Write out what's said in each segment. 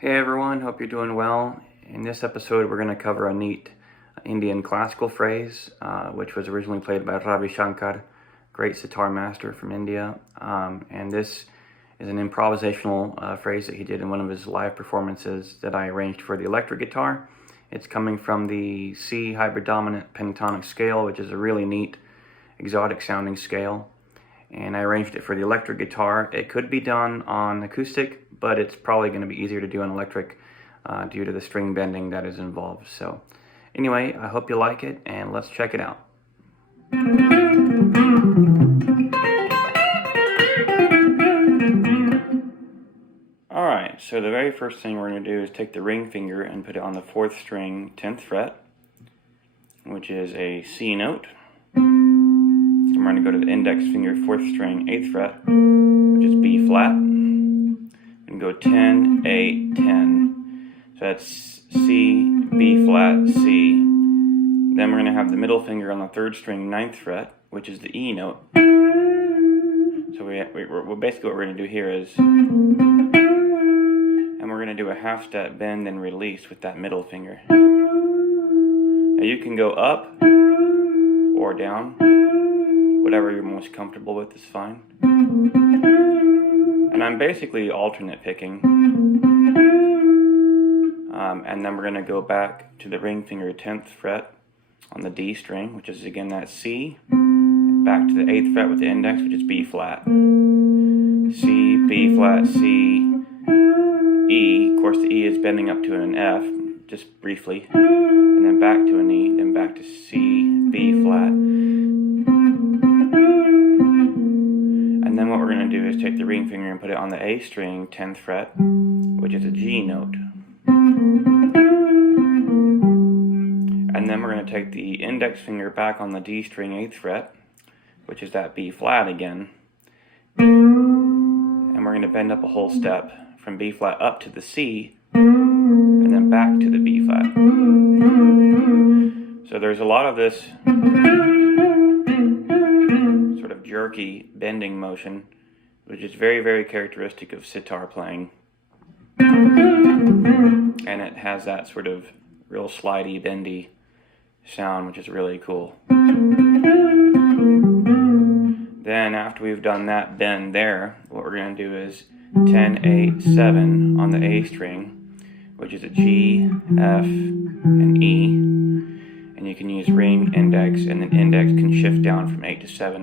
Hey everyone, hope you're doing well. In this episode, we're going to cover a neat Indian classical phrase, which was originally played by Ravi Shankar, great sitar master from India. And this is an improvisational phrase that he did in one of his live performances that I arranged for the electric guitar. It's coming from the C Hybrid Dominant Pentatonic scale, which is a really neat, exotic sounding scale. And I arranged it for the electric guitar. It could be done on acoustic, but it's probably going to be easier to do on electric due to the string bending that is involved. So anyway, I hope you like it, and let's check it out. Alright, so the very first thing we're going to do is take the ring finger and put it on the 4th string, 10th fret, which is a C note. I'm going to go to the index finger, 4th string, 8th fret, which is B flat, and go 10, 8, 10. So that's C, B flat, C. Then we're going to have the middle finger on the 3rd string, 9th fret, which is the E note. So basically what we're going to do here is, and we're going to do a half step bend and release with that middle finger. Now you can go up or down. Whatever you're most comfortable with is fine. And I'm basically alternate picking. And then we're going to go back to the ring finger 10th fret on the D string, which is again that C. Back to the 8th fret with the index, which is B flat. C, B flat, C, E. Of course the E is bending up to an F, just briefly. And then back to an E, then back to C, B flat. And then what we're going to do is take the ring finger and put it on the A string, 10th fret, which is a G note. And then we're going to take the index finger back on the D string, 8th fret, which is that B flat again. And we're going to bend up a whole step from B flat up to the C, and then back to the B flat. So there's a lot of this sort of jerky bending motion, which is very, very characteristic of sitar playing. And it has that sort of real slidey, bendy sound, which is really cool. Then after we've done that bend there, what we're going to do is 10, 8, 7 on the A string, which is a G, F, and E. And you can use ring, index, and then index can shift down from 8 to 7.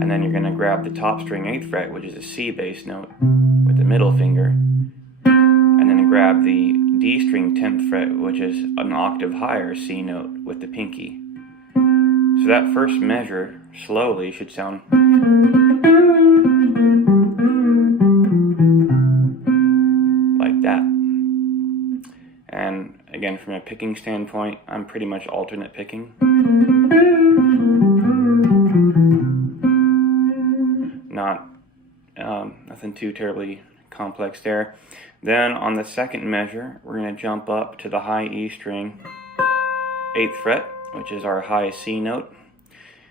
And then you're going to grab the top string 8th fret, which is a C bass note, with the middle finger. And then grab the D string 10th fret, which is an octave higher C note, with the pinky. So that first measure, slowly, should sound like that. And again, from a picking standpoint, I'm pretty much alternate picking. Nothing too terribly complex there. Then on the second measure, we're going to jump up to the high E string, 8th fret, which is our high C note.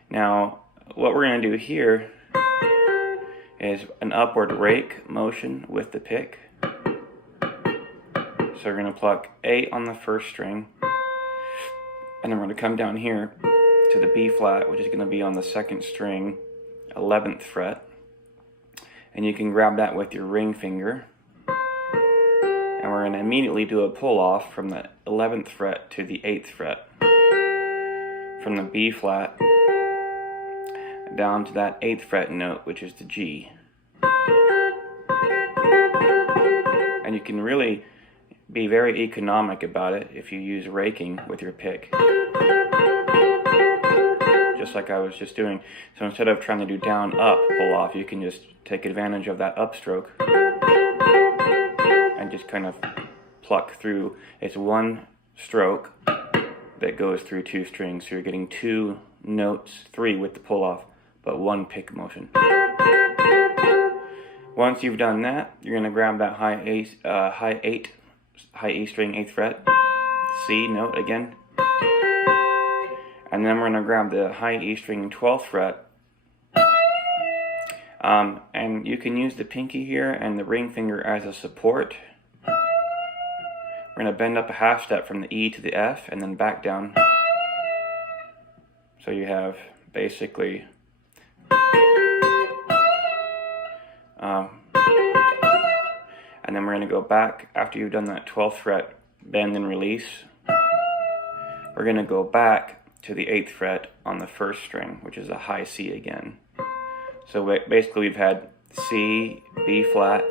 Now, what we're going to do here is an upward rake motion with the pick. So we're going to pluck 8 on the 1st string, and then we're going to come down here to the B flat, which is going to be on the 2nd string, 11th fret. And you can grab that with your ring finger. And we're going to immediately do a pull off from the 11th fret to the 8th fret. From the B flat down to that 8th fret note, which is the G. And you can really be very economic about it if you use raking with your pick. Just like I was just doing. So instead of trying to do down, up, pull off, you can just take advantage of that upstroke and just kind of pluck through. It's one stroke that goes through 2 strings, so you're getting 2 notes, 3 with the pull off, but 1 pick motion. Once you've done that, you're going to grab that high E string 8th fret, C note again, and then we're going to grab the high E string 12th fret, And you can use the pinky here and the ring finger as a support. We're going to bend up a half step from the E to the F and then back down. So you have basically and then we're going to go back after you've done that 12th fret bend and release. We're going to go back to the 8th fret on the first string, which is a high C again. So basically we've had C, B flat,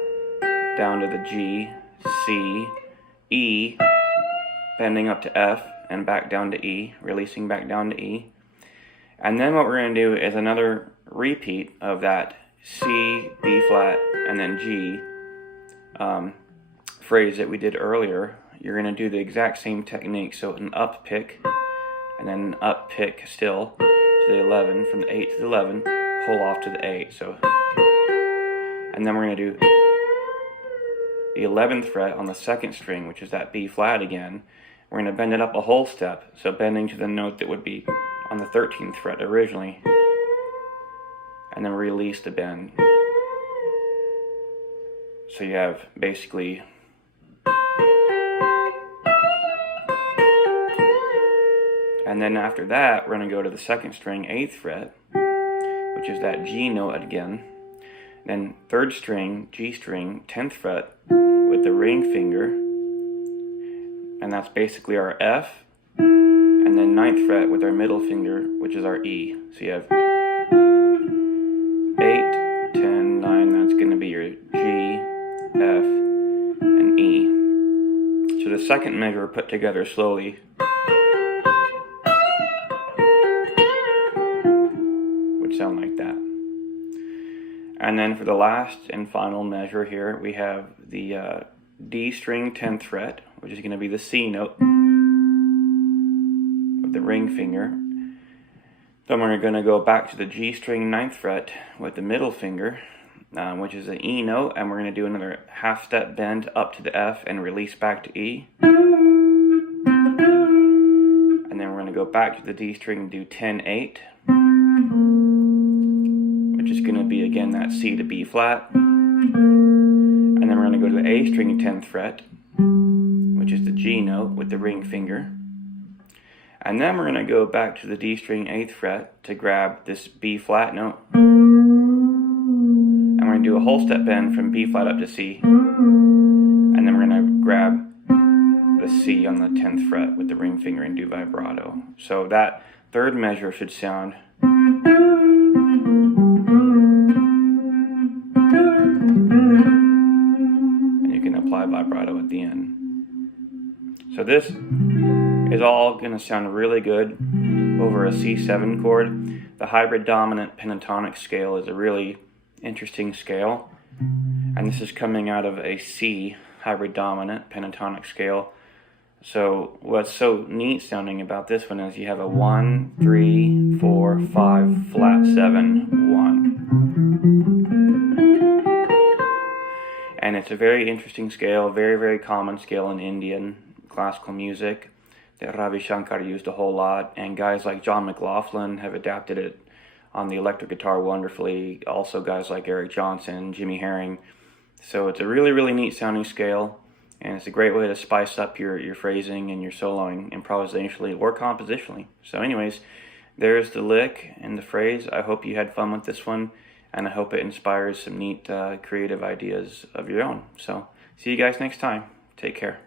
down to the G, C, E, bending up to F, and back down to E, releasing back down to E. And then what we're going to do is another repeat of that C, B flat, and then G phrase that we did earlier. You're going to do the exact same technique, so an up pick, and then an up pick still to the 11, from the 8 to the 11, pull off to the 8. So, and then we're going to do the 11th fret on the second string, which is that B flat again. We're going to bend it up a whole step, so bending to the note that would be on the 13th fret originally, and then release the bend. So you have basically and then after that we're going to go to the second string 8th fret, which is that G note again. Then third string, G string, 10th fret with the ring finger, and that's basically our F, and then 9th fret with our middle finger, which is our E. So you have 8, 10, 9, that's going to be your G, F, and E. So the second measure put together slowly would sound like that. And then for the last and final measure here, we have the D string 10th fret, which is going to be the C note with the ring finger. Then we're going to go back to the G string 9th fret with the middle finger, which is the E note, and we're going to do another half step bend up to the F and release back to E. And then we're going to go back to the D string and do 10-8, which is going to be again that C to B flat. And then we're going to go to the A string 10th fret, which is the G note with the ring finger. And then we're going to go back to the D string 8th fret to grab this B flat note. And we're going to do a whole step bend from B flat up to C. And then we're going to grab the C on the 10th fret with the ring finger and do vibrato. So that third measure should sound and you can apply vibrato at the end. So this is all going to sound really good over a C7 chord. The Hybrid Dominant Pentatonic scale is a really interesting scale, and this is coming out of a C Hybrid Dominant Pentatonic scale. So what's so neat sounding about this one is you have a 1, 3, 4, 5, flat 7, 1. And it's a very interesting scale, very, very common scale in Indian classical music that Ravi Shankar used a whole lot, and guys like John McLaughlin have adapted it on the electric guitar wonderfully. Also guys like Eric Johnson, Jimmy Herring. So it's a really, really neat sounding scale, and it's a great way to spice up your phrasing and your soloing improvisationally or compositionally. So anyways, there's the lick and the phrase. I hope you had fun with this one, and I hope it inspires some neat creative ideas of your own. So see you guys next time. Take care.